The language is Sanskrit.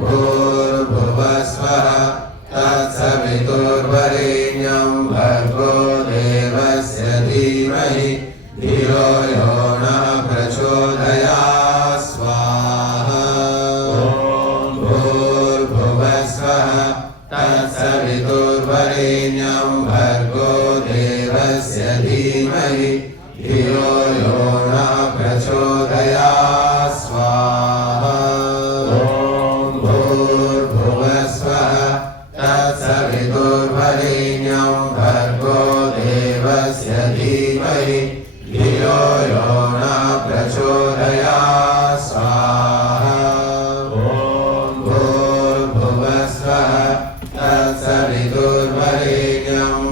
भूर्भुवस्वः तत्सवितुर्वरेण्यं भर्गो देवस्य धीमहि धियो यो नः प्रचोदयात् स्वाहा भूर्भुवस्वः तत्सवितुर्वरेण्यं भर्गो देवस्य धीमहि धियो यो नः प्रचोदयात् स्वाहा भूर्भुवस्वः तत्सवितुर्वरेण्यं भर्गो देवस्य धीमहि धियो यो नः प्रचोदयात् स्वाहा भूर्भुवस्वः तत्सवितुर्वरेण्यं